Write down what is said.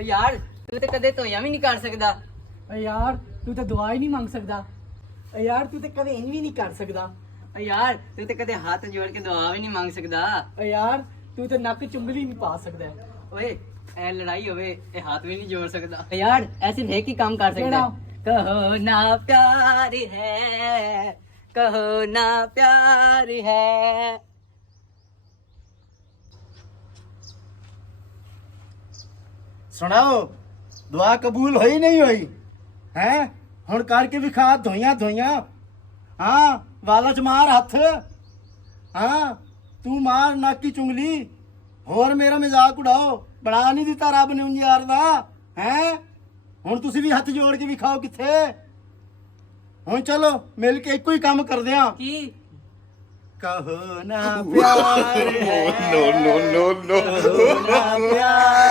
ਯਾਰ ਤੂੰ ਤੇ ਕਦੇ ਧੋਈਆਂ ਵੀ ਨਹੀਂ ਕਰ ਸਕਦਾ। ਯਾਰ ਤੂੰ ਤੇ ਦੁਆ ਹੀ ਨਹੀਂ ਮੰਗ ਸਕਦਾ। ਯਾਰ ਤੂੰ ਤੇ ਕਦੇ ਇੰਜ ਵੀ ਨਹੀਂ ਕਰ ਸਕਦਾ। ਯਾਰ ਤੂੰ ਤੇ ਕਦੇ ਹੱਥ ਜੋੜ ਕੇ ਦੁਆ ਵੀ ਨਹੀਂ ਮੰਗ ਸਕਦਾ। ਯਾਰ ਤੂੰ ਤੇ ਨੱਕ ਚੁੰਗਲੀ ਨਹੀਂ ਪਾ ਸਕਦਾ। ਓਏ ਐ ਲੜਾਈ ਹੋਵੇ ਇਹ ਹੱਥ ਵੀ ਨਹੀਂ ਜੋੜ ਸਕਦਾ। ਯਾਰ ਐਸੇ ਇੱਕ ਹੀ ਕੰਮ ਕਰ ਸਕਦਾ ਕਿਹੜਾ? ਕਹੋ ਨਾ ਪਿਆਰ ਹੈ, ਕਹੋ ਨਾ ਪਿਆਰ ਹੈ। ਸੁਣਾਓ ਦੁਆ ਕਬੂਲ ਹੋਈ ਨਹੀਂ ਹੋਈ ਹੈ? ਹੁਣ ਕਰਕੇ ਵਿਖਾ ਧੋਈਆਂ ਧੋਈਆਂ। ਹਾਂ ਵਾਲਾ ਚ ਮਾਰ ਹੱਥ। ਹਾਂ ਤੂੰ ਮਾਰ ਨਾਕੀ ਚੁੰਗਲੀ। ਹੋਰ ਮੇਰਾ ਮਜ਼ਾਕ ਉਡਾਓ। ਬਣਾ ਨਹੀਂ ਦਿੱਤਾ ਰੱਬ ਨੇ ਉਂਝ ਯਾਰ ਦਾ ਹੈ। ਹੁਣ ਤੁਸੀਂ ਵੀ ਹੱਥ ਜੋੜ ਕੇ ਵਿਖਾਓ ਕਿੱਥੇ। ਹੁਣ ਚਲੋ ਮਿਲ ਕੇ ਇੱਕੋ ਹੀ ਕੰਮ ਕਰਦੇ ਆ। ਕੀ ਕਹੋ ਨਾ ਪਿਆਰ ਹੈ, no, no, no, no. ਕਹੋ ਨਾ ਪਿਆਰ